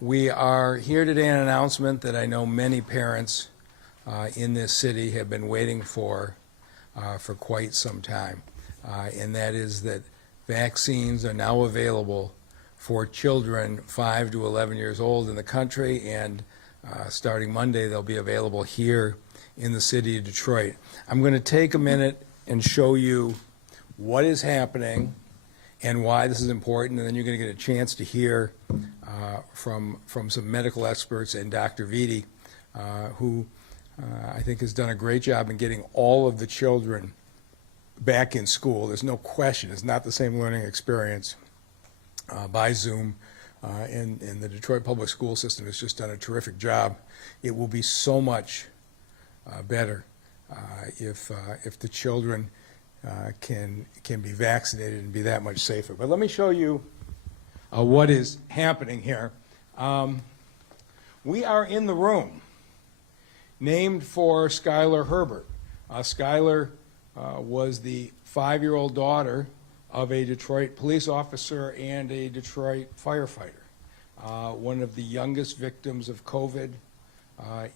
We are here today an announcement that I know many parents in this city have been waiting for quite some time, and that is that vaccines are now available for children 5 to 11 years old in the country, and starting Monday they'll be available here in the city of Detroit. I'm going to take a minute and show you what is happening and why this is important, and then you're going to get a chance to hear from some medical experts and Dr. Vitti, who I think has done a great job in getting all of the children back in school. There's no question it's not the same learning experience by Zoom, and the Detroit public school system has just done a terrific job. It will be so much better if the children can be vaccinated and be that much safer. But let me show you what is happening here. We are in the room named for Skylar Herbert. Skylar was the 5-year-old daughter of a Detroit police officer and a Detroit firefighter, one of the youngest victims of COVID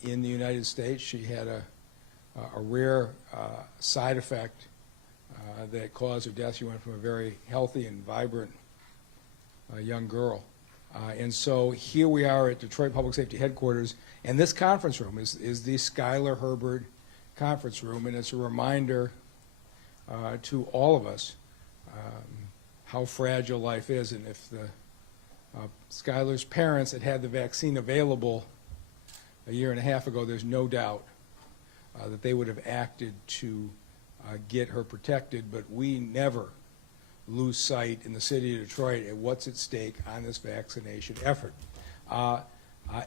in the United States. She had a rare side effect that caused her death. She went from a very healthy and vibrant young girl. And so here we are at Detroit Public Safety Headquarters, and this conference room is the Skylar Herbert conference room, and it's a reminder to all of us how fragile life is. And if the Skylar's parents had the vaccine available a year and a half ago, there's no doubt that they would have acted to get her protected, but we never lose sight in the city of Detroit at what's at stake on this vaccination effort.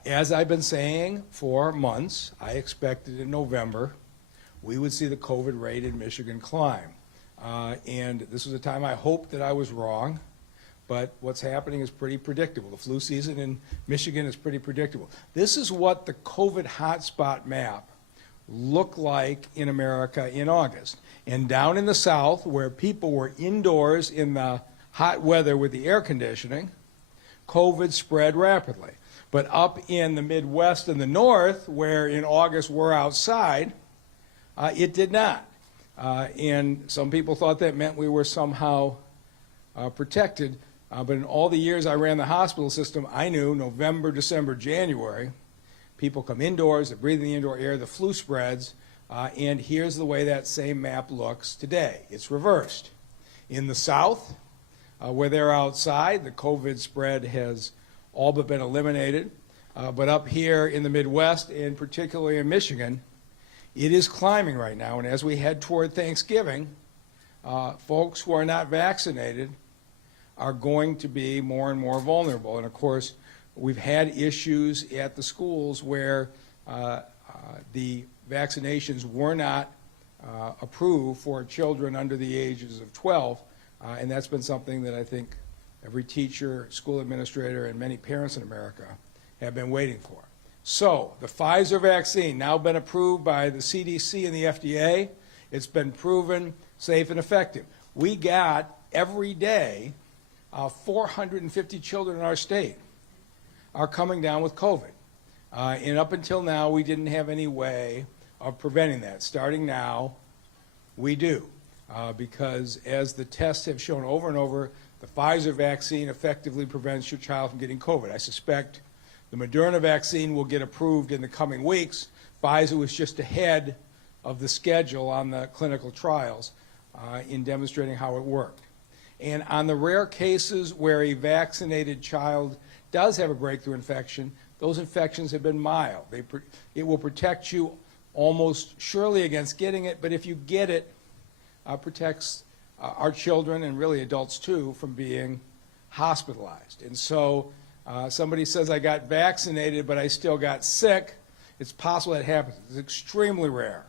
As I've been saying for months, I expected in November we would see the COVID rate in Michigan climb. And this was a time I hoped that I was wrong, but what's happening is pretty predictable. The flu season in Michigan is pretty predictable. This is what the COVID hotspot map looked like in America in August. And down in the South, where people were indoors in the hot weather with the air conditioning, COVID spread rapidly. But up in the Midwest and the North, where in August we're outside, it did not. And some people thought that meant we were somehow protected. But in all the years I ran the hospital system, I knew November, December, January, people come indoors, they're breathing the indoor air, the flu spreads, and here's the way that same map looks today. It's reversed. In the South, where they're outside, the COVID spread has all but been eliminated. But up here in the Midwest, and particularly in Michigan, it is climbing right now. And as we head toward Thanksgiving, folks who are not vaccinated are going to be more and more vulnerable. And of course, we've had issues at the schools where the vaccinations were not approved for children under the ages of 12, and that's been something that I think every teacher, school administrator, and many parents in America have been waiting for. So the Pfizer vaccine now been approved by the CDC and the FDA. It's been proven safe and effective. We got every day 450 children in our state are coming down with COVID. And up until now, we didn't have any way of preventing that. Starting now, we do. Because as the tests have shown over and over, the Pfizer vaccine effectively prevents your child from getting COVID. I suspect the Moderna vaccine will get approved in the coming weeks. Pfizer was just ahead of the schedule on the clinical trials in demonstrating how it worked. And on the rare cases where a vaccinated child does have a breakthrough infection, those infections have been mild. It will protect you almost surely against getting it, but if you get it, protects our children and really adults too from being hospitalized. And so somebody says, I got vaccinated, but I still got sick. It's possible that happens. It's extremely rare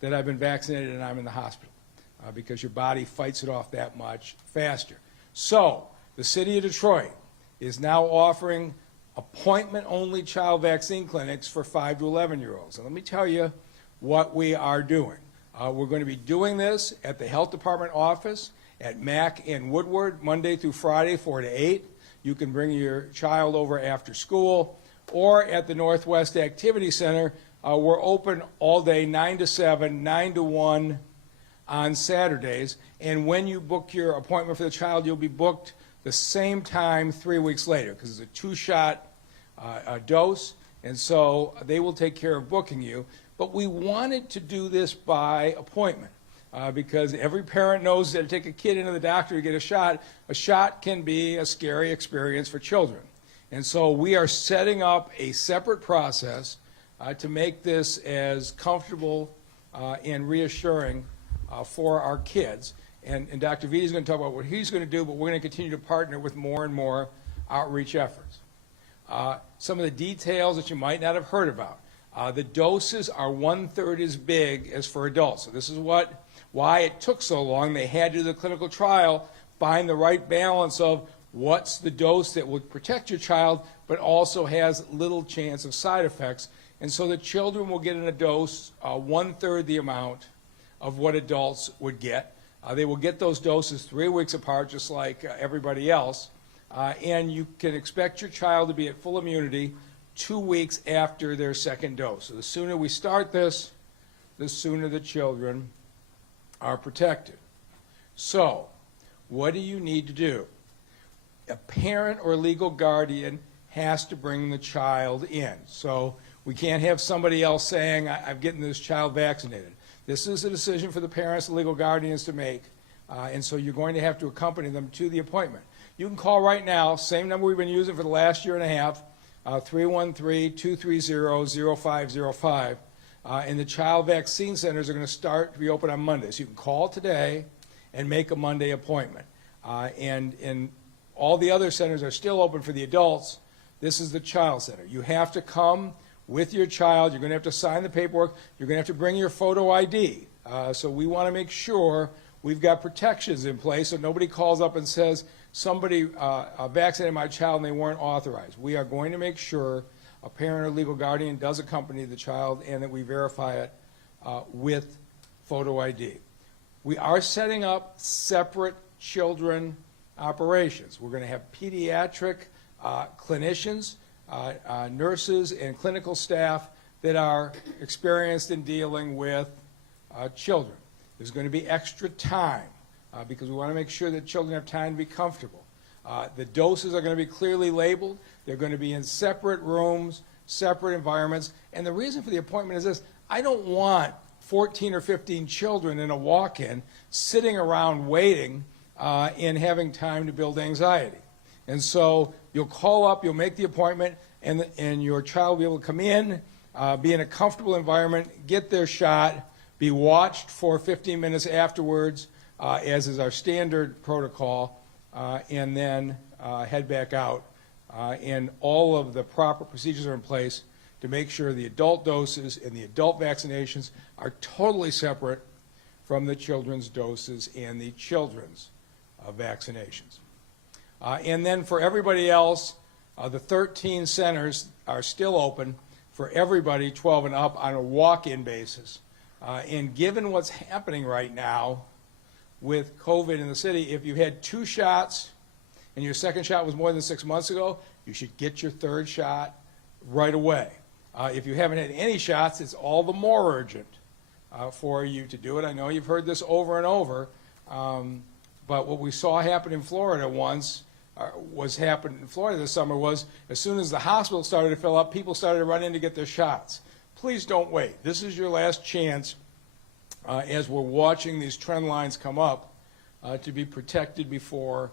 that I've been vaccinated and I'm in the hospital because your body fights it off that much faster. So the city of Detroit is now offering appointment-only child vaccine clinics for 5 to 11-year-olds. And let me tell you what we are doing. We're going to be doing this at the Health Department office at Mack and Woodward, Monday through Friday, 4 to 8. You can bring your child over after school, or at the Northwest Activity Center. We're open all day, 9 to 7, 9 to 1 on Saturdays. And when you book your appointment for the child, you'll be booked the same time 3 weeks later, because it's a 2-shot dose, and so they will take care of booking you. But we wanted to do this by appointment because every parent knows that to take a kid into the doctor to get a shot can be a scary experience for children. And so we are setting up a separate process to make this as comfortable and reassuring for our kids. And Dr. Vitae is going to talk about what he's going to do, but we're going to continue to partner with more and more outreach efforts. Some of the details that you might not have heard about. The doses are 1/3 as big as for adults. So this is why it took so long. They had to do the clinical trial, find the right balance of what's the dose that would protect your child, but also has little chance of side effects. And so the children will get in a dose 1/3 the amount of what adults would get. They will get those doses 3 weeks apart, just like everybody else. And you can expect your child to be at full immunity 2 weeks after their second dose. So the sooner we start this, the sooner the children are protected. So, what do you need to do? A parent or legal guardian has to bring the child in. So we can't have somebody else saying, I'm getting this child vaccinated. This is a decision for the parents and legal guardians to make, and so you're going to have to accompany them to the appointment. You can call right now, same number we've been using for the last year and a half, 313-230-0505, and the child vaccine centers are going to start to be open on Monday. So you can call today and make a Monday appointment. And all the other centers are still open for the adults. This is the child center. You have to come with your child. You're going to have to sign the paperwork. You're going to have to bring your photo ID. So we want to make sure we've got protections in place so nobody calls up and says, somebody vaccinated my child and they weren't authorized. We are going to make sure a parent or legal guardian does accompany the child and that we verify it with photo ID. We are setting up separate children operations. We're going to have pediatric clinicians, nurses, and clinical staff that are experienced in dealing with children. There's going to be extra time because we want to make sure that children have time to be comfortable. The doses are going to be clearly labeled. They're going to be in separate rooms, separate environments. And the reason for the appointment is this: I don't want 14 or 15 children in a walk-in sitting around waiting and having time to build anxiety. And so you'll call up, you'll make the appointment, and your child will be able to come in, be in a comfortable environment, get their shot, be watched for 15 minutes afterwards, as is our standard protocol, and then head back out. And all of the proper procedures are in place to make sure the adult doses and the adult vaccinations are totally separate from the children's doses and the children's vaccinations. And then for everybody else, the 13 centers are still open for everybody 12 and up on a walk-in basis. And given what's happening right now with COVID in the city, if you had 2 shots and your second shot was more than 6 months ago, you should get your third shot right away. If you haven't had any shots, it's all the more urgent for you to do it. I know you've heard this over and over, but what we saw happen in Florida once, was happened in Florida this summer, was as soon as the hospital started to fill up, people started to run in to get their shots. Please don't wait. This is your last chance, as we're watching these trend lines come up, to be protected before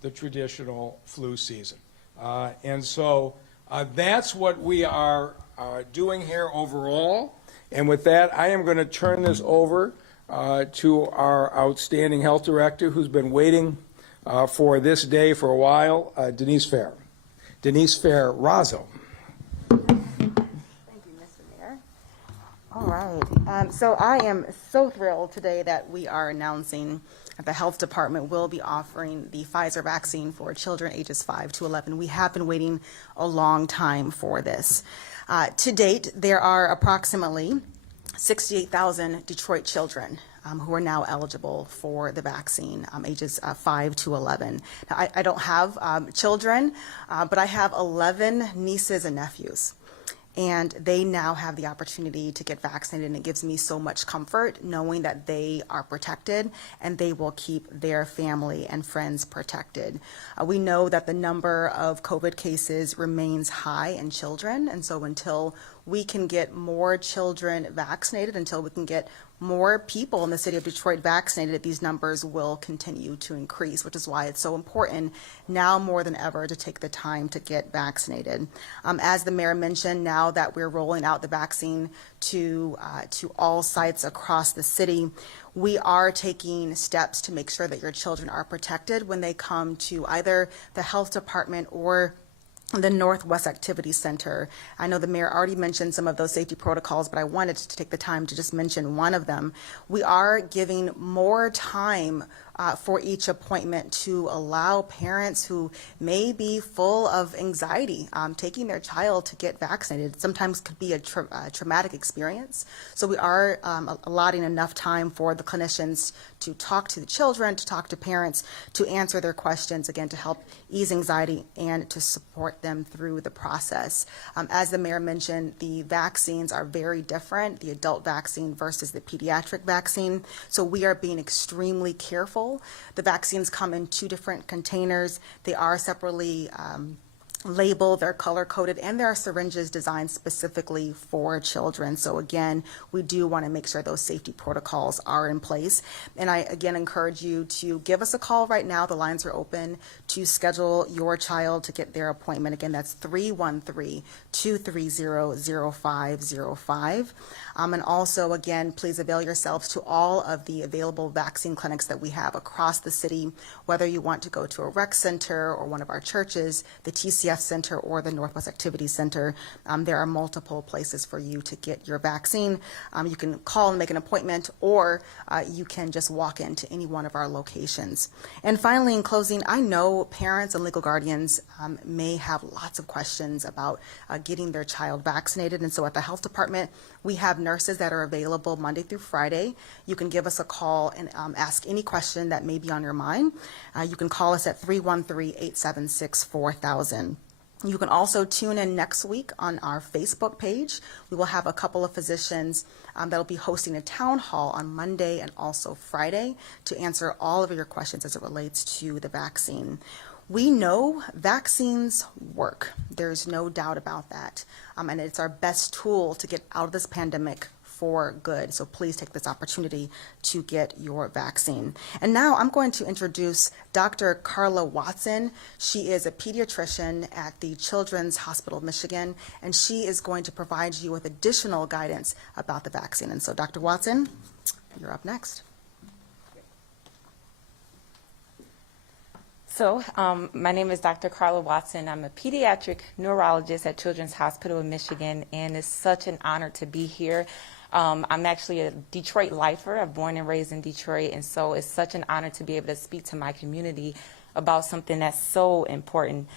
the traditional flu season. And so that's what we are doing here overall. And with that, I am going to turn this over to our outstanding health director, who's been waiting for this day for a while, Denise Fair. Denise Fair Razzo. Thank you, Mr. Mayor. All right. So I am so thrilled today that we are announcing that the health department will be offering the Pfizer vaccine for children ages 5 to 11. We have been waiting a long time for this. To date, there are approximately 68,000 Detroit children who are now eligible for the vaccine, ages 5 to 11. Now, I don't have children, but I have 11 nieces and nephews. And they now have the opportunity to get vaccinated, and it gives me so much comfort knowing that they are protected and they will keep their family and friends protected. We know that the number of COVID cases remains high in children, and so until we can get more children vaccinated, until we can get more people in the city of Detroit vaccinated, these numbers will continue to increase, which is why it's so important now more than ever to take the time to get vaccinated. As the mayor mentioned, now that we're rolling out the vaccine to all sites across the city, we are taking steps to make sure that your children are protected when they come to either the health department or the Northwest Activity Center. I know the mayor already mentioned some of those safety protocols, but I wanted to take the time to just mention one of them. We are giving more time for each appointment to allow parents who may be full of anxiety taking their child to get vaccinated. Sometimes could be a traumatic experience. So we are allotting enough time for the clinicians to talk to the children, to talk to parents, to answer their questions, again, to help ease anxiety and to support them through the process. As the mayor mentioned, the vaccines are very different, the adult vaccine versus the pediatric vaccine. So we are being extremely careful. The vaccines come in 2 different containers. They are separately labeled, they're color-coded, and there are syringes designed specifically for children. So again, we do want to make sure those safety protocols are in place. And I again encourage you to give us a call right now. The lines are open to schedule your child to get their appointment. Again, that's 313-230-0505. And also, again, please avail yourselves to all of the available vaccine clinics that we have across the city, whether you want to go to a rec center or one of our churches, the TCF Center or the Northwest Activity Center. There are multiple places for you to get your vaccine. You can call and make an appointment, or you can just walk into any one of our locations. And finally, in closing, I know parents and legal guardians may have lots of questions about getting their child vaccinated. And so at the health department, we have nurses that are available Monday through Friday. You can give us a call and ask any question that may be on your mind. You can call us at 313-876-4000. You can also tune in next week on our Facebook page. We will have a couple of physicians that will be hosting a town hall on Monday and also Friday to answer all of your questions as it relates to the vaccine. We know vaccines work. There's no doubt about that. And it's our best tool to get out of this pandemic for good. So please take this opportunity to get your vaccine. And now I'm going to introduce Dr. Carla Watson. She is a pediatrician at the Children's Hospital of Michigan, and she is going to provide you with additional guidance about the vaccine. And so, Dr. Watson, you're up next. So, my name is Dr. Carla Watson. I'm a pediatric neurologist at Children's Hospital of Michigan, and it's such an honor to be here. I'm actually a Detroit lifer. I'm born and raised in Detroit, and so it's such an honor to be able to speak to my community about something that's so important.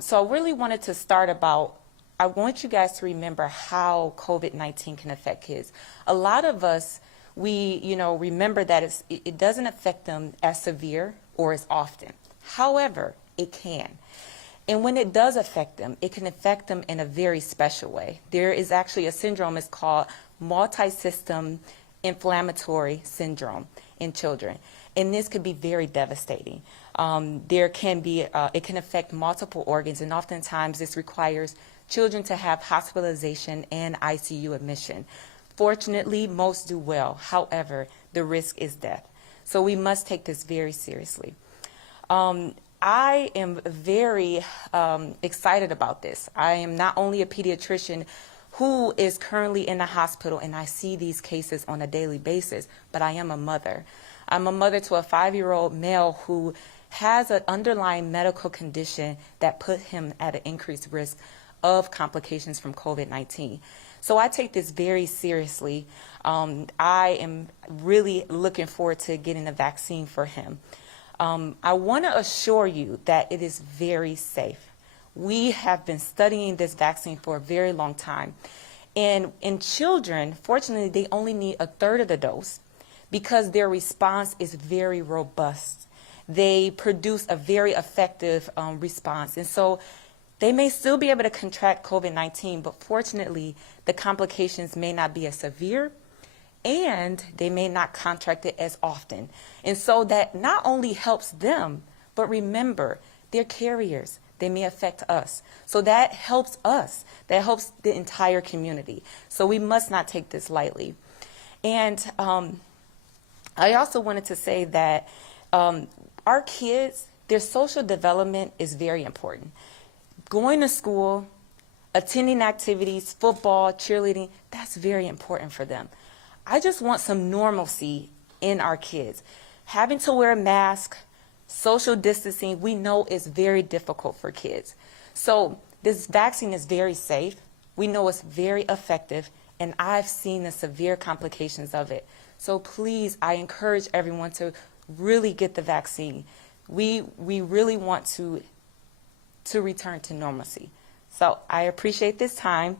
So I really wanted to start about, I want you guys to remember how COVID-19 can affect kids. A lot of us, we remember that it doesn't affect them as severe or as often. However, it can. And when it does affect them, it can affect them in a very special way. There is actually a syndrome, it's called multi-system inflammatory syndrome in children. And this could be very devastating. It can affect multiple organs, and oftentimes this requires children to have hospitalization and ICU admission. Fortunately, most do well. However, the risk is death. So we must take this very seriously. I am very excited about this. I am not only a pediatrician who is currently in the hospital, and I see these cases on a daily basis, but I am a mother. I'm a mother to a 5-year-old male who has an underlying medical condition that put him at an increased risk of complications from COVID-19. So I take this very seriously. I am really looking forward to getting a vaccine for him. I want to assure you that it is very safe. We have been studying this vaccine for a very long time. And in children, fortunately, they only need a third of the dose because their response is very robust. They produce a very effective response. And so they may still be able to contract COVID-19, but fortunately, the complications may not be as severe, and they may not contract it as often. And so that not only helps them, but remember, they're carriers. They may affect us. So that helps us. That helps the entire community. So we must not take this lightly. And I also wanted to say that our kids, their social development is very important. Going to school, attending activities, football, cheerleading, that's very important for them. I just want some normalcy in our kids. Having to wear a mask, social distancing, we know is very difficult for kids. So this vaccine is very safe. We know it's very effective, and I've seen the severe complications of it. So please, I encourage everyone to really get the vaccine. We really want to return to normalcy. So I appreciate this time,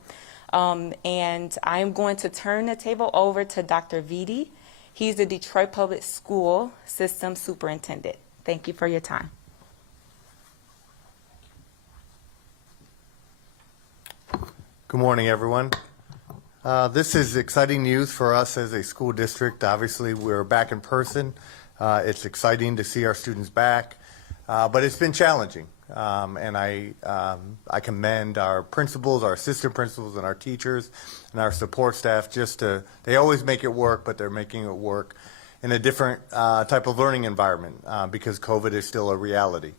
and I'm going to turn the table over to Dr. Vitti. He's the Detroit Public School System Superintendent. Thank you for your time. Good morning, everyone. This is exciting news for us as a school district. Obviously, we're back in person. It's exciting to see our students back, but it's been challenging. And I commend our principals, our assistant principals, and our teachers, and our support staff. They always make it work, but they're making it work in a different type of learning environment because COVID is still a reality.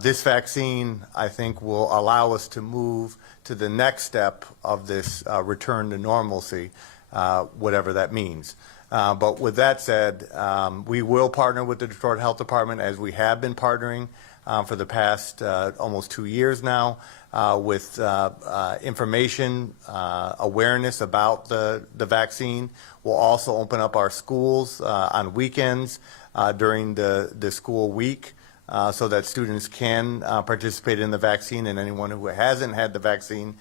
This vaccine, I think, will allow us to move to the next step of this return to normalcy, whatever that means. But with that said, we will partner with the Detroit Health Department, as we have been partnering for the past almost 2 years now, with information, awareness about the vaccine. We'll also open up our schools on weekends during the school week so that students can participate in the vaccine, and anyone who hasn't had the vaccine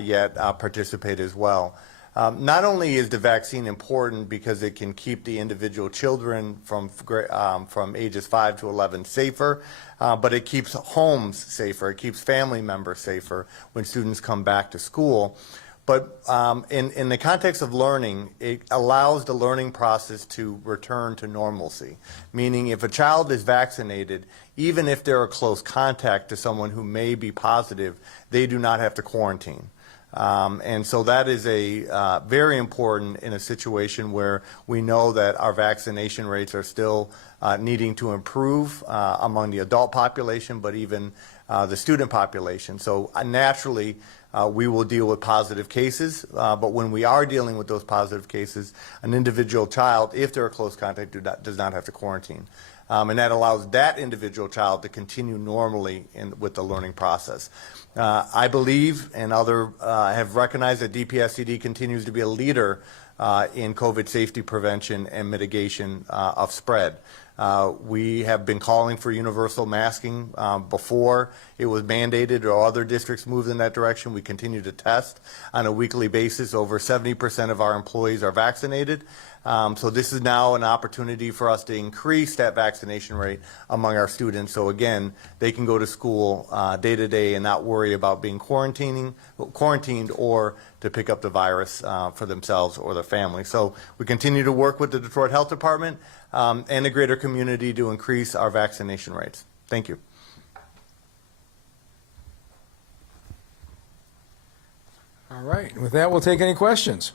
yet participate as well. Not only is the vaccine important because it can keep the individual children from ages 5 to 11 safer, but it keeps homes safer. It keeps family members safer when students come back to school. But in the context of learning, it allows the learning process to return to normalcy, meaning if a child is vaccinated, even if they're a close contact to someone who may be positive, they do not have to quarantine. And so that is very important in a situation where we know that our vaccination rates are still needing to improve among the adult population, but even the student population. So naturally, we will deal with positive cases, but when we are dealing with those positive cases, an individual child, if they're a close contact, does not have to quarantine. And that allows that individual child to continue normally with the learning process. I believe, and others have recognized, that DPSCD continues to be a leader in COVID safety prevention and mitigation of spread. We have been calling for universal masking before it was mandated or other districts moved in that direction. We continue to test on a weekly basis. Over 70% of our employees are vaccinated. So this is now an opportunity for us to increase that vaccination rate among our students. So again, they can go to school day to day and not worry about being quarantined or to pick up the virus for themselves or their family. So we continue to work with the Detroit Health Department and the greater community to increase our vaccination rates. Thank you. All right. With that, we'll take any questions.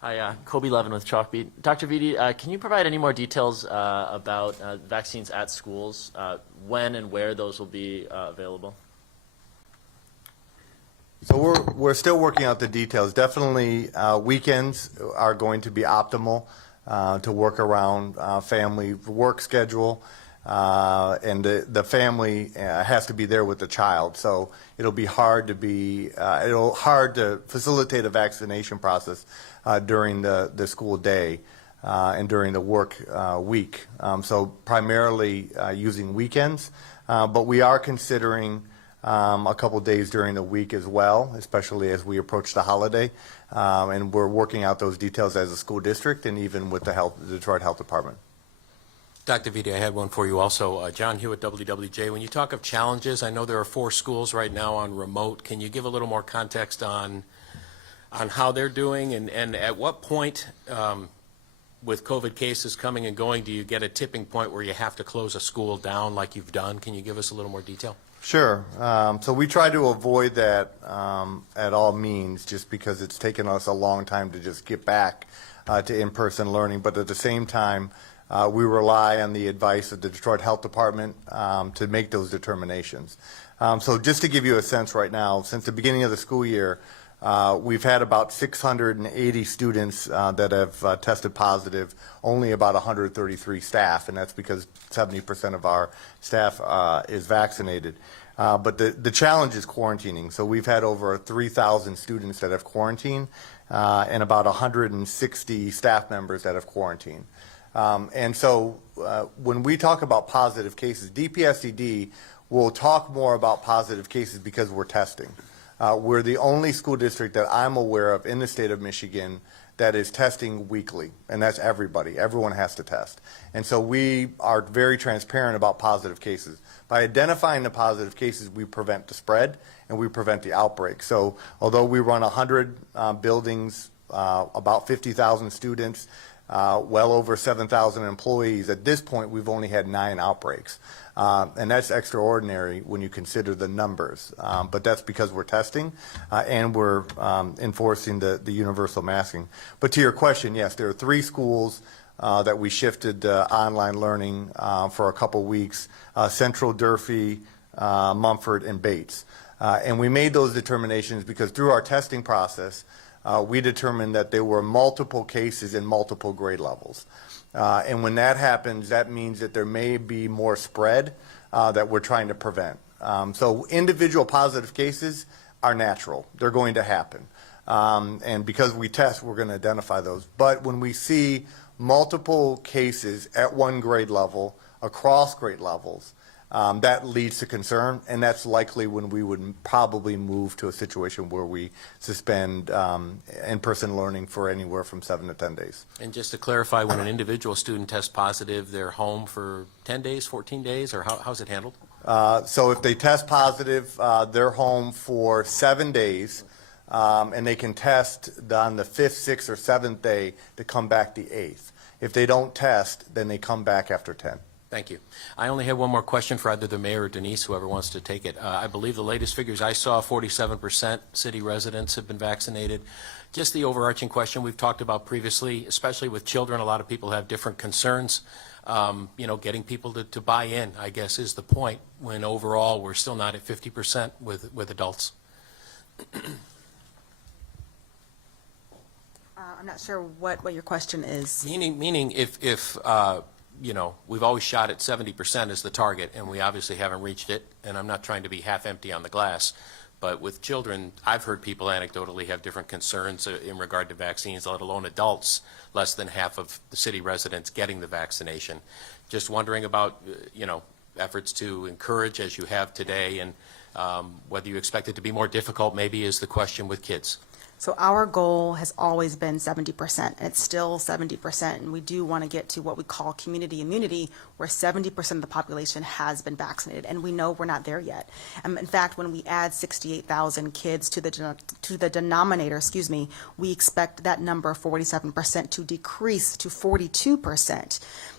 Hi, Kobe Levin with Chalkbeat. Dr. Vitti, can you provide any more details about vaccines at schools, when and where those will be available? So we're still working out the details. Definitely weekends are going to be optimal to work around family work schedule, and the family has to be there with the child. So it'll be hard to facilitate a vaccination process during the school day and during the work week. So primarily using weekends, but we are considering a couple days during the week as well, especially as we approach the holiday. And we're working out those details as a school district and even with the Detroit Health Department. Dr. Vitti, I had one for you also. John Hewitt, WWJ. When you talk of challenges, I know there are 4 schools right now on remote. Can you give a little more context on how they're doing, and at what point with COVID cases coming and going, do you get a tipping point where you have to close a school down like you've done? Can you give us a little more detail? Sure. So we try to avoid that at all means, just because it's taken us a long time to just get back to in-person learning. But at the same time, we rely on the advice of the Detroit Health Department to make those determinations. So just to give you a sense right now, since the beginning of the school year, we've had about 680 students that have tested positive, only about 133 staff, and that's because 70% of our staff is vaccinated. But the challenge is quarantining. So we've had over 3,000 students that have quarantined and about 160 staff members that have quarantined. And so when we talk about positive cases, DPSCD will talk more about positive cases because we're testing. We're the only school district that I'm aware of in the state of Michigan that is testing weekly, and that's everybody. Everyone has to test. And so we are very transparent about positive cases. By identifying the positive cases, we prevent the spread and we prevent the outbreak. So although we run 100 buildings, about 50,000 students, well over 7,000 employees, at this point we've only had 9 outbreaks. And that's extraordinary when you consider the numbers. But that's because we're testing and we're enforcing the universal masking. But to your question, yes, there are 3 schools that we shifted online learning for a couple weeks, Central, Durfee, Mumford, and Bates. And we made those determinations because through our testing process, we determined that there were multiple cases in multiple grade levels. And when that happens, that means that there may be more spread that we're trying to prevent. So individual positive cases are natural. They're going to happen. And because we test, we're going to identify those. But when we see multiple cases at one grade level, across grade levels, that leads to concern, and that's likely when we would probably move to a situation where we suspend in-person learning for anywhere from 7 to 10 days. And just to clarify, when an individual student tests positive, they're home for 10 days, 14 days, or how's it handled? So if they test positive, they're home for 7 days, and they can test on the 5th, 6th, or 7th day to come back the 8th. If they don't test, then they come back after 10. Thank you. I only have one more question for either the mayor or Denise, whoever wants to take it. I believe the latest figures I saw, 47% city residents have been vaccinated. Just the overarching question we've talked about previously, especially with children, a lot of people have different concerns. You know, getting people to buy in, I guess, is the point, when overall we're still not at 50% with adults. I'm not sure what your question is. Meaning if you know, we've always shot at 70% as the target, and we obviously haven't reached it, and I'm not trying to be half empty on the glass, but with children, I've heard people anecdotally have different concerns in regard to vaccines, let alone adults, less than half of the city residents getting the vaccination. Just wondering about, you know, efforts to encourage, as you have today, and whether you expect it to be more difficult, maybe, is the question with kids. So our goal has always been 70%. It's still 70%, and we do want to get to what we call community immunity, where 70% of the population has been vaccinated, and we know we're not there yet. In fact, when we add 68,000 kids to the denominator, we expect that number, 47%, to decrease to 42%.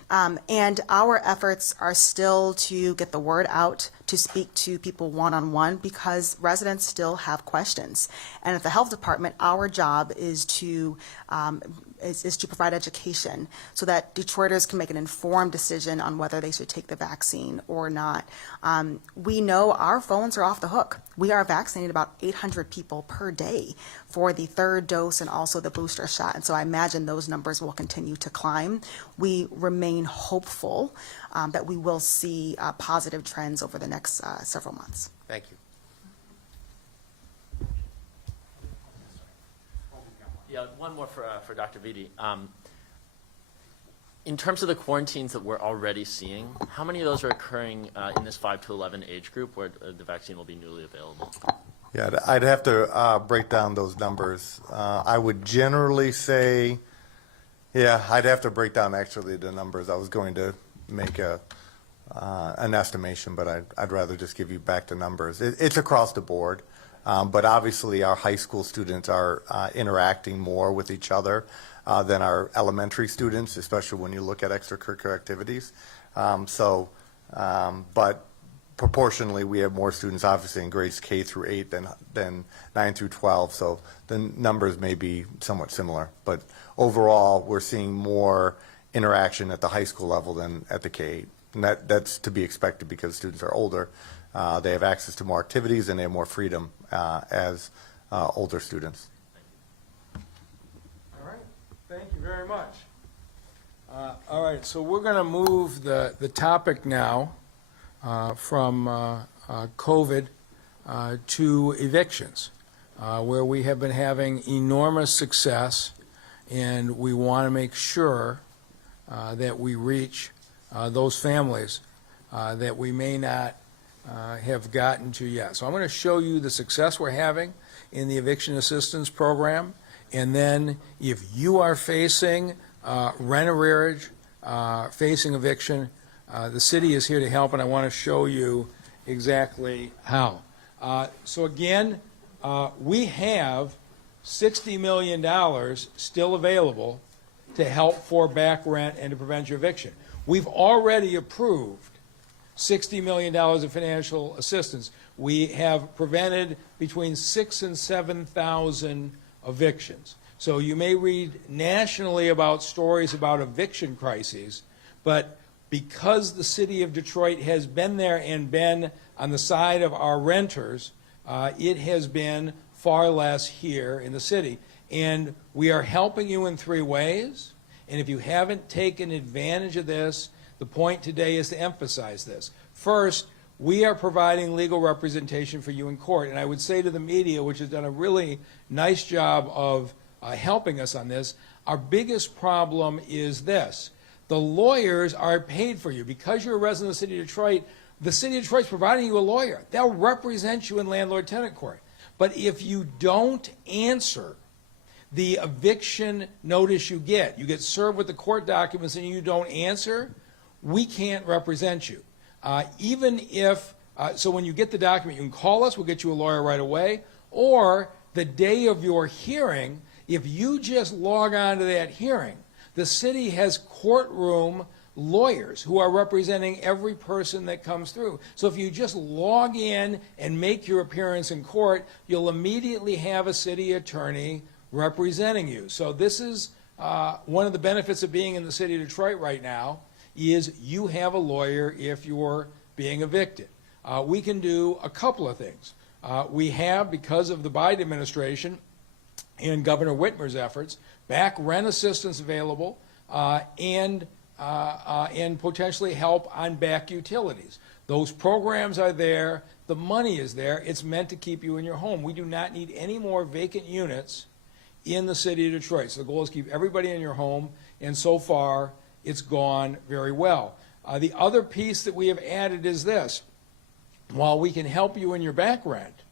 And our efforts are still to get the word out, to speak to people one-on-one, because residents still have questions. And at the health department, our job is to provide education so that Detroiters can make an informed decision on whether they should take the vaccine or not. We know our phones are off the hook. We are vaccinating about 800 people per day for the 3rd dose and also the booster shot. And so I imagine those numbers will continue to climb. We remain hopeful that we will see positive trends over the next several months. Thank you. Yeah, one more for Dr. Vitti. In terms of the quarantines that we're already seeing, how many of those are occurring in this 5 to 11 age group where the vaccine will be newly available? Yeah, I'd have to break down those numbers. I would generally say, yeah, I'd have to break down actually the numbers. I was going to make an estimation, but I'd rather just give you back the numbers. It's across the board, but obviously our high school students are interacting more with each other than our elementary students, especially when you look at extracurricular activities. But proportionally, we have more students obviously in grades K through 8 than 9 through 12, so the numbers may be somewhat similar. But overall, we're seeing more interaction at the high school level than at the K-8. And that's to be expected because students are older. They have access to more activities and they have more freedom as older students. All right, thank you very much. All right, so we're going to move the topic now from COVID to evictions, where we have been having enormous success, and we want to make sure that we reach those families that we may not have gotten to yet. So I'm going to show you the success we're having in the Eviction Assistance program, and then if you are facing rent arrearage, facing eviction, the city is here to help, and I want to show you exactly how. So again, we have $60 million still available to help for back rent and to prevent your eviction. We've already approved $60 million of financial assistance. We have prevented between 6,000 and 7,000 evictions. So you may read nationally about stories about eviction crises, but because the city of Detroit has been there and been on the side of our renters, it has been far less here in the city. And we are helping you in 3 ways. And if you haven't taken advantage of this, the point today is to emphasize this. First, we are providing legal representation for you in court. And I would say to the media, which has done a really nice job of helping us on this, our biggest problem is this. The lawyers are paid for you. Because you're a resident of the city of Detroit, the city of Detroit is providing you a lawyer. They'll represent you in landlord-tenant court. But if you don't answer the eviction notice you get served with the court documents and you don't answer, we can't represent you. Even if, so when you get the document, you can call us, we'll get you a lawyer right away, or the day of your hearing, if you just log on to that hearing, the city has courtroom lawyers who are representing every person that comes through. So if you just log in and make your appearance in court, you'll immediately have a city attorney representing you. So this is one of the benefits of being in the city of Detroit right now, is you have a lawyer if you're being evicted. We can do a couple of things. We have, because of the Biden administration and Governor Whitmer's efforts, back rent assistance available and potentially help on back utilities. Those programs are there. The money is there. It's meant to keep you in your home. We do not need any more vacant units in the city of Detroit. So the goal is to keep everybody in your home, and so far it's gone very well. The other piece that we have added is this. While we can help you in your back rent,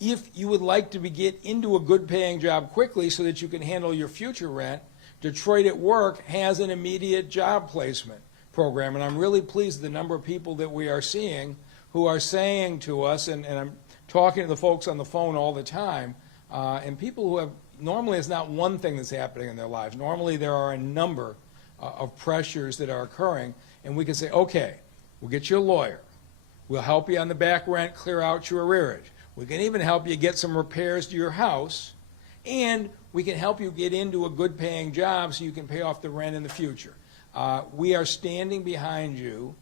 if you would like to get into a good paying job quickly so that you can handle your future rent, Detroit at Work has an immediate job placement program. And I'm really pleased with the number of people that we are seeing who are saying to us, and I'm talking to the folks on the phone all the time, and people who have, normally it's not one thing that's happening in their lives. Normally there are a number of pressures that are occurring, and we can say, okay, we'll get you a lawyer. We'll help you on the back rent, clear out your arrearage. We can even help you get some repairs to your house, and we can help you get into a good paying job so you can pay off the rent in the future. We are standing behind you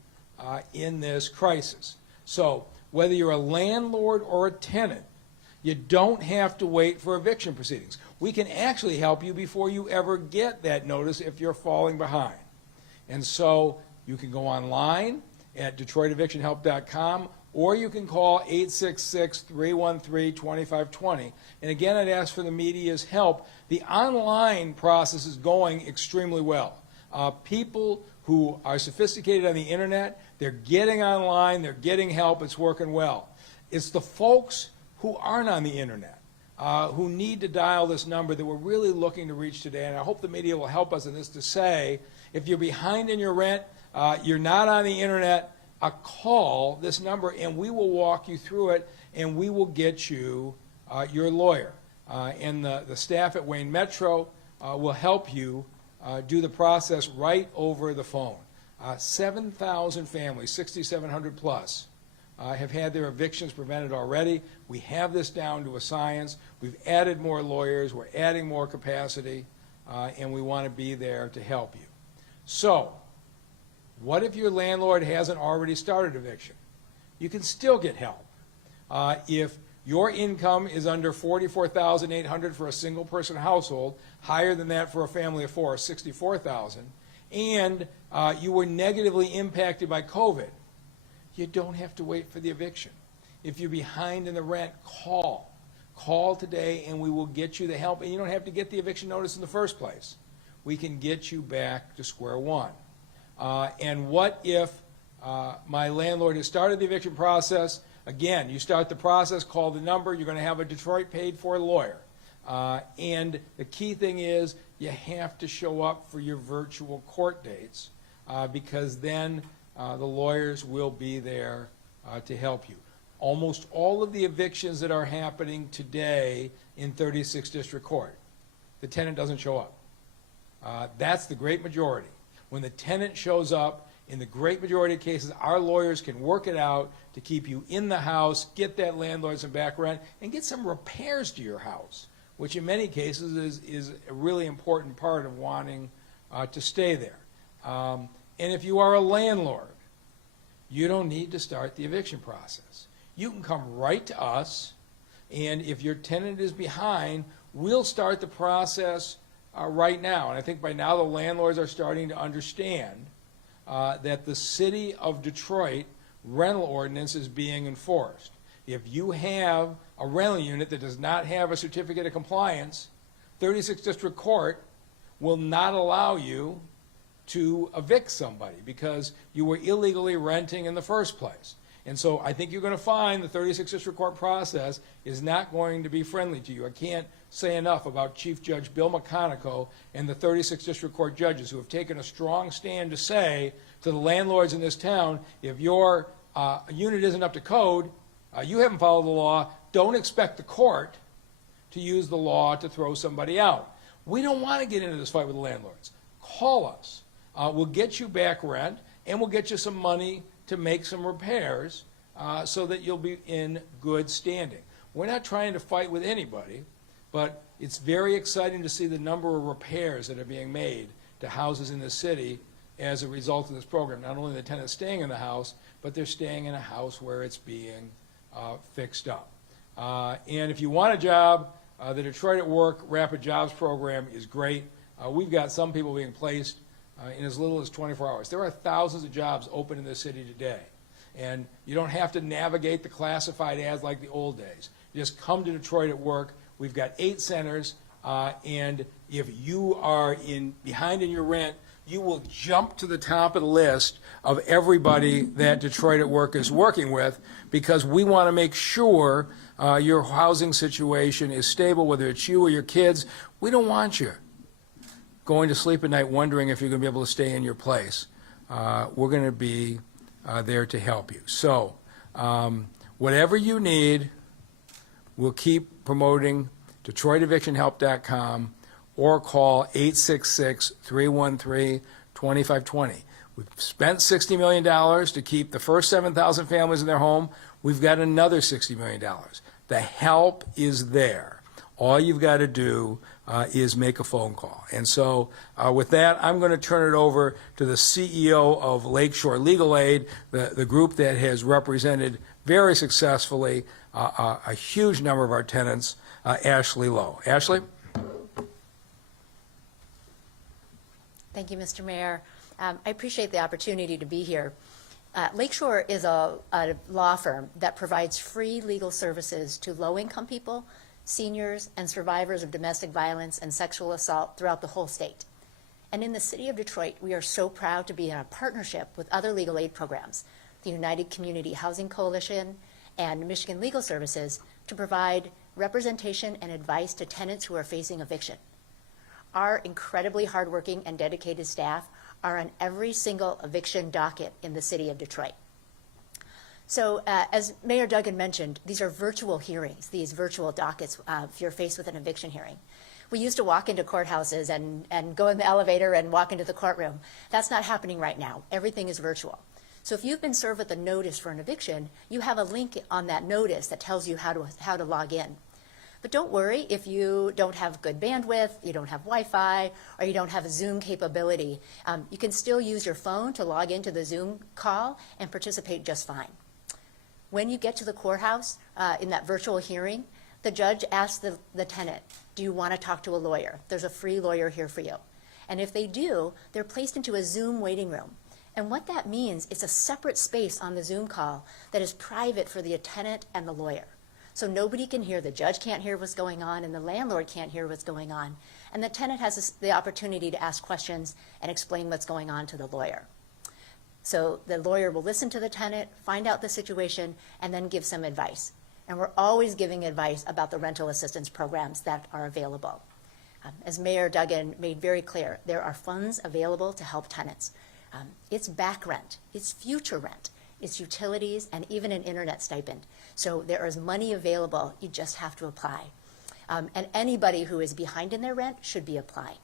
in this crisis. So whether you're a landlord or a tenant, you don't have to wait for eviction proceedings. We can actually help you before you ever get that notice if you're falling behind. And so you can go online at DetroitEvictionHelp.com, or you can call 866-313-2520. And again, I'd ask for the media's help. The online process is going extremely well. People who are sophisticated on the internet, they're getting online, they're getting help, it's working well. It's the folks who aren't on the internet, who need to dial this number that we're really looking to reach today. And I hope the media will help us in this to say, if you're behind in your rent, you're not on the internet, call this number and we will walk you through it and we will get you your lawyer. And the staff at Wayne Metro will help you do the process right over the phone. 7,000 families, 6,700 plus, have had their evictions prevented already. We have this down to a science. We've added more lawyers. We're adding more capacity, and we want to be there to help you. So, what if your landlord hasn't already started eviction? You can still get help. If your income is under $44,800 for a single-person household, higher than that for a family of four, $64,000, and you were negatively impacted by COVID, you don't have to wait for the eviction. If you're behind in the rent, call. Call today and we will get you the help, and you don't have to get the eviction notice in the first place. We can get you back to square one. And what if my landlord has started the eviction process? Again, you start the process, call the number, you're going to have a Detroit paid for lawyer. And the key thing is you have to show up for your virtual court dates because then the lawyers will be there to help you. Almost all of the evictions that are happening today in 36th District Court, the tenant doesn't show up. That's the great majority. When the tenant shows up, in the great majority of cases, our lawyers can work it out to keep you in the house, get that landlord some back rent, and get some repairs to your house, which in many cases is a really important part of wanting to stay there. And if you are a landlord, you don't need to start the eviction process. You can come right to us, and if your tenant is behind, we'll start the process right now. And I think by now the landlords are starting to understand that the city of Detroit rental ordinance is being enforced. If you have a rental unit that does not have a certificate of compliance, 36th District Court will not allow you to evict somebody because you were illegally renting in the first place. And so I think you're going to find the 36th District Court process is not going to be friendly to you. I can't say enough about Chief Judge Bill McConico and the 36th District Court judges who have taken a strong stand to say to the landlords in this town, if your unit isn't up to code, you haven't followed the law, don't expect the court to use the law to throw somebody out. We don't want to get into this fight with the landlords. Call us. We'll get you back rent, and we'll get you some money to make some repairs so that you'll be in good standing. We're not trying to fight with anybody, but it's very exciting to see the number of repairs that are being made to houses in the city as a result of this program. Not only the tenants staying in the house, but they're staying in a house where it's being fixed up. And if you want a job, the Detroit at Work Rapid Jobs Program is great. We've got some people being placed in as little as 24 hours. There are thousands of jobs open in this city today. And you don't have to navigate the classified ads like the old days. You just come to Detroit at Work. We've got 8 centers, and if you are behind in your rent, you will jump to the top of the list of everybody that Detroit at Work is working with because we want to make sure your housing situation is stable, whether it's you or your kids. We don't want you going to sleep at night wondering if you're going to be able to stay in your place. We're going to be there to help you. So whatever you need, we'll keep promoting DetroitEvictionHelp.com or call 866-313-2520. We've spent $60 million to keep the first 7,000 families in their home. We've got another $60 million. The help is there. All you've got to do is make a phone call. And so with that, I'm going to turn it over to the CEO of Lakeshore Legal Aid, the group that has represented very successfully a huge number of our tenants, Ashley Lowe. Ashley? Thank you, Mr. Mayor. I appreciate the opportunity to be here. Lakeshore is a law firm that provides free legal services to low-income people, seniors, and survivors of domestic violence and sexual assault throughout the whole state. And in the city of Detroit, we are so proud to be in a partnership with other legal aid programs, the United Community Housing Coalition and Michigan Legal Services, to provide representation and advice to tenants who are facing eviction. Our incredibly hardworking and dedicated staff are on every single eviction docket in the city of Detroit. So as Mayor Duggan mentioned, these are virtual hearings, these virtual dockets if you're faced with an eviction hearing. We used to walk into courthouses and go in the elevator and walk into the courtroom. That's not happening right now. Everything is virtual. So if you've been served with a notice for an eviction, you have a link on that notice that tells you how to log in. But don't worry if you don't have good bandwidth, you don't have Wi-Fi, or you don't have a Zoom capability. You can still use your phone to log into the Zoom call and participate just fine. When you get to the courthouse in that virtual hearing, the judge asks the tenant, do you want to talk to a lawyer? There's a free lawyer here for you. And if they do, they're placed into a Zoom waiting room. And what that means, it's a separate space on the Zoom call that is private for the tenant and the lawyer. So nobody can hear, the judge can't hear what's going on, and the landlord can't hear what's going on. And the tenant has the opportunity to ask questions and explain what's going on to the lawyer. So the lawyer will listen to the tenant, find out the situation, and then give some advice. And we're always giving advice about the rental assistance programs that are available. As Mayor Duggan made very clear, there are funds available to help tenants. It's back rent, it's future rent, it's utilities, and even an internet stipend. So there is money available, you just have to apply. And anybody who is behind in their rent should be applying.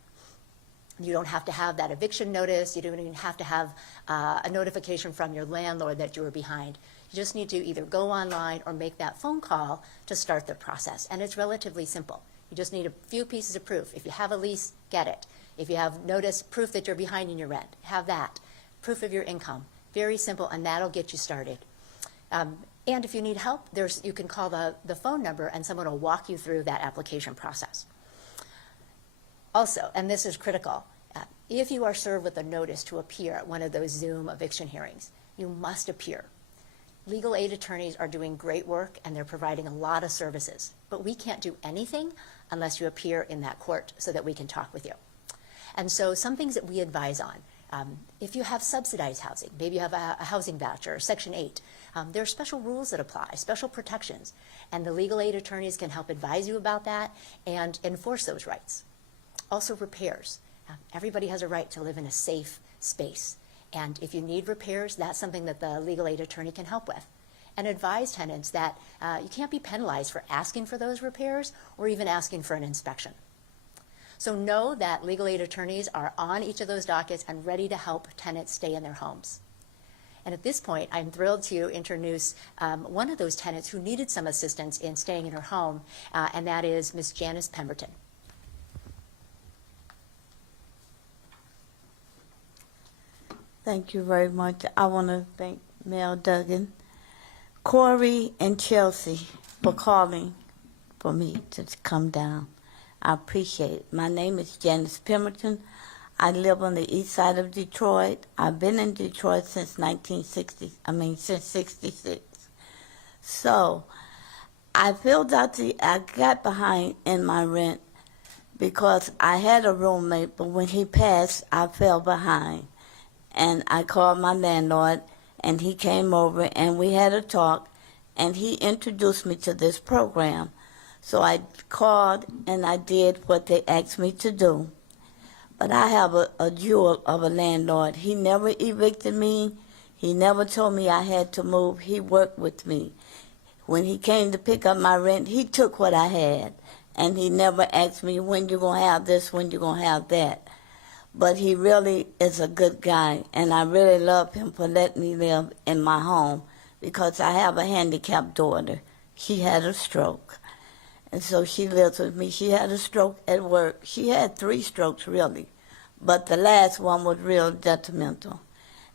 You don't have to have that eviction notice, you don't even have to have a notification from your landlord that you were behind. You just need to either go online or make that phone call to start the process. And it's relatively simple. You just need a few pieces of proof. If you have a lease, get it. If you have notice, proof that you're behind in your rent, have that. Proof of your income. Very simple, and that'll get you started. And if you need help, you can call the phone number and someone will walk you through that application process. Also, and this is critical, if you are served with a notice to appear at one of those Zoom eviction hearings, you must appear. Legal aid attorneys are doing great work and they're providing a lot of services, but we can't do anything unless you appear in that court so that we can talk with you. And so some things that we advise on, if you have subsidized housing, maybe you have a housing voucher or Section 8, there are special rules that apply, special protections, and the legal aid attorneys can help advise you about that and enforce those rights. Also repairs. Everybody has a right to live in a safe space. And if you need repairs, that's something that the legal aid attorney can help with. And advise tenants that you can't be penalized for asking for those repairs or even asking for an inspection. So know that legal aid attorneys are on each of those dockets and ready to help tenants stay in their homes. And at this point, I'm thrilled to introduce one of those tenants who needed some assistance in staying in her home, and that is Ms. Janice Pemberton. Thank you very much. I want to thank Mayor Duggan, Corey, and Chelsea for calling for me to come down. I appreciate it. My name is Janice Pemberton. I live on the east side of Detroit. I've been in Detroit since since 66. So I got behind in my rent because I had a roommate, but when he passed, I fell behind. And I called my landlord, and he came over, and we had a talk, and he introduced me to this program. So I called, and I did what they asked me to do. But I have a jewel of a landlord. He never evicted me. He never told me I had to move. He worked with me. When he came to pick up my rent, he took what I had, and he never asked me, when you going to have this, when you going to have that. But he really is a good guy, and I really love him for letting me live in my home because I have a handicapped daughter. She had a stroke, and so she lives with me. She had a stroke at work. She had 3 strokes, really, but the last one was real detrimental.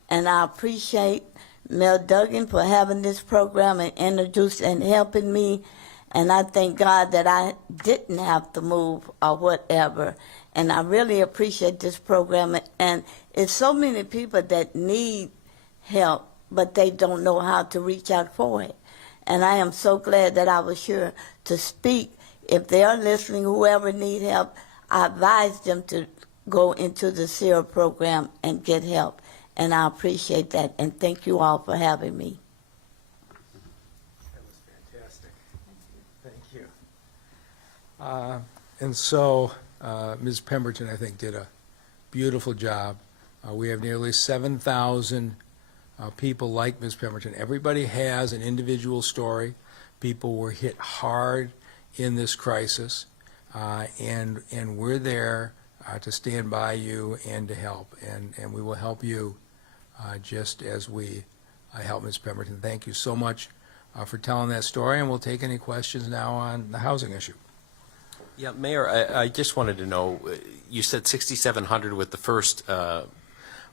And I appreciate Mayor Duggan for having this program and introduced and helping me, and I thank God that I didn't have to move or whatever. And I really appreciate this program. And it's so many people that need help, but they don't know how to reach out for it. And I am so glad that I was here to speak. If they are listening, whoever needs help, I advise them to go into the SERA program and get help. And I appreciate that. And thank you all for having me. That was fantastic. Thank you. And so, Ms. Pemberton, I think, did a beautiful job. We have nearly 7,000 people like Ms. Pemberton. Everybody has an individual story. People were hit hard in this crisis, and we're there to stand by you and to help. And we will help you just as we help Ms. Pemberton. Thank you so much for telling that story, and we'll take any questions now on the housing issue. Yeah, Mayor, I just wanted to know, you said 6,700 with the first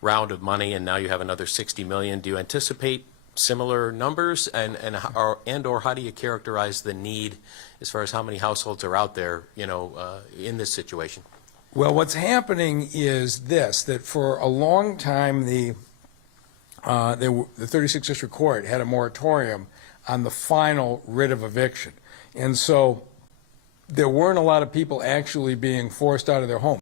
round of money, and now you have another 60 million. Do you anticipate similar numbers, and or how do you characterize the need as far as how many households are out there, in this situation? Well, what's happening is this, that for a long time, the 36th District Court had a moratorium on the final writ of eviction. And so there weren't a lot of people actually being forced out of their home.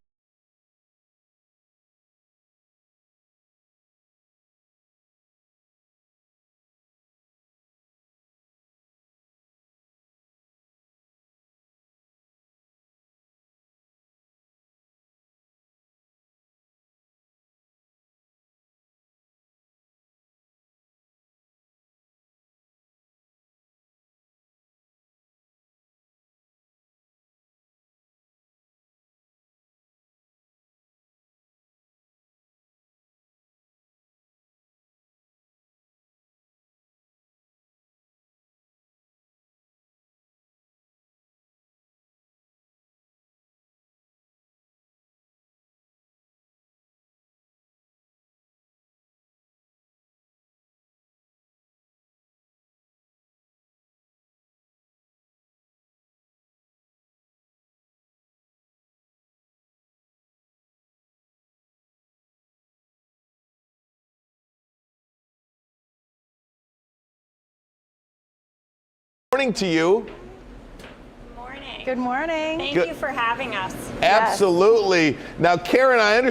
Morning to you. Morning. Good morning. Thank Good. you for having us. Absolutely. Now, Karen, I understand